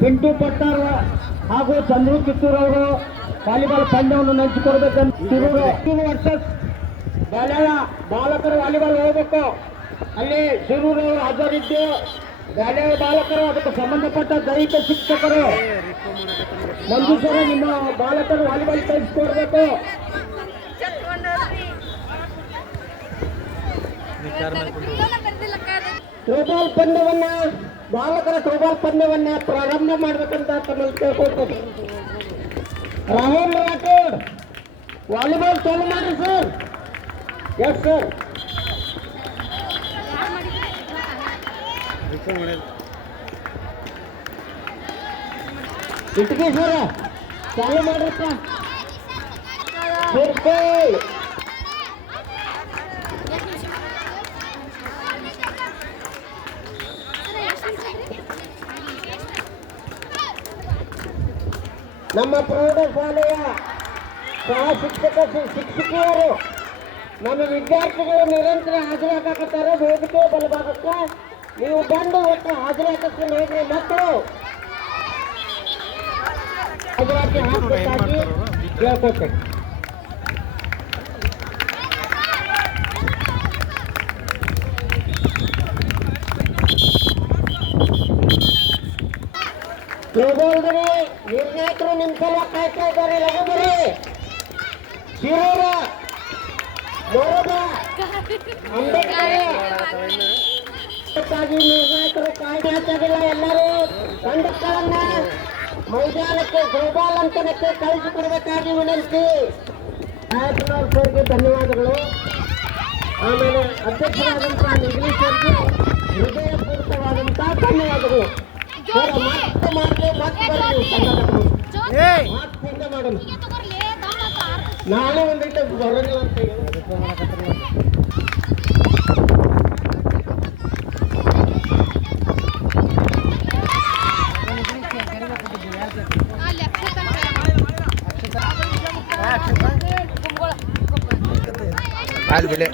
ಪಿಂಟು ಪಟ್ಟಾರ್ ಹಾಗೂ ಚಂದ್ರು ಕಿತ್ತೂರ್ ಅವರು ವಾಲಿಬಾಲ್ ಪಂದ್ಯವನ್ನು ನೆಂಚಿಕೊಡ್ಬೇಕಂತ ಶಿರೂರು ವರ್ಸಸ್ ಬಾಲಕರು ವಾಲಿಬಾಲ್ ಹೋಗ್ಬೇಕು. ಅಲ್ಲಿ ಶಿರೂರು ಅವರು ಹಾಜರಿದ್ದು ಗಾಳಿಯ ಬಾಲಕರು ಅದಕ್ಕೆ ಸಂಬಂಧಪಟ್ಟ ದೈಹಿಕ ಶಿಕ್ಷಕರು ಒಂದು ಸಲ ನಿಮ್ಮ ಬಾಲಕರು ವಾಲಿಬಾಲ್ ಕಲಿಸಿಕೊಡ್ಬೇಕು. ಥ್ರೋಬಾಲ್ ಪಂದ್ಯವನ್ನ ಬಾಲಕರ ಥ್ರೋಬಾಲ್ ಪಂದ್ಯವನ್ನ ಪ್ರಾರಂಭ ಮಾಡಬೇಕಂತ ತಮ್ಮಲ್ಲಿ ಕೇಳ್ಕೊಳ್ತೇನೆ. ರಾಹುಲ್ ರಾಠೋಡ್ ವಾಲಿಬಾಲ್ ಚಾಲು ಮಾಡಿ ಸರ್. Yes sir. ಇಟ್ಕಿ ಸರ್ ಚಾಲು ಮಾಡ್ರಪ್ಪ. ನಮ್ಮ ಪ್ರೌಢಶಾಲೆಯ ಸಹ ಶಿಕ್ಷಕಿಯರು ನಮ್ಮ ವಿದ್ಯಾರ್ಥಿಗಳು ನಿರಂತರ ಹಾಜರಾಗತ್ತಾರೆ. ವೇದಿಕೆ ಬಲಭಾಗಕ್ಕೆ ನೀವು ಬಂದು ಒಟ್ಟು ಹಾಜರಾಗಕ್ಕೆ ನೋಡ್ರಿ. ಮಕ್ಕಳು ಹಾಜರಾತಿ ಹಾಕಬೇಕಾಗಿ ಕೇಳ್ಕೊತೇನೆ. ಹೋಗೋಲ್ರಿ ನಿರ್ಣಾಯಕರು ನಿಮ್ ಸಲ ಕಾಯ್ತಾ ಇದ್ದಾರೆ. ಲಗು ಬರ್ರಿ. ಶಿರೂರ ನೋಡೋದ ಅಂಬೇಡ್ಕರ್ ನಿರ್ಣಾಯಕರು ಕಾಯ್ದಾಗಿಲ್ಲ. ಎಲ್ಲರೂ ತಂಡಗಳನ್ನ ಮೈದಾನಕ್ಕೆ ಥ್ರೋಬಾಲ್ ಅಂಕಣಕ್ಕೆ ಕಳಿಸಿಕೊಡ್ಬೇಕಾಗಿ ವಿನಂತಿ. ನಾಯಕನವ್ರ ಸರ್ಗೆ ಧನ್ಯವಾದಗಳು. ಆಮೇಲೆ ಅಧ್ಯಕ್ಷರಾದಂತಹ ಇಂಗ್ಲಿಷ್ ಸರ್ಗೆ ಹೃದಯಪೂರ್ವಕವಾದಂತಹ ಧನ್ಯವಾದಗಳು. ನಾಳೆ ಒಂದಿಟ್ಟು ಬರೋದಿಲ್ಲ ಅಂತ ಅಲ್ಲಿ ಬಿಡೆ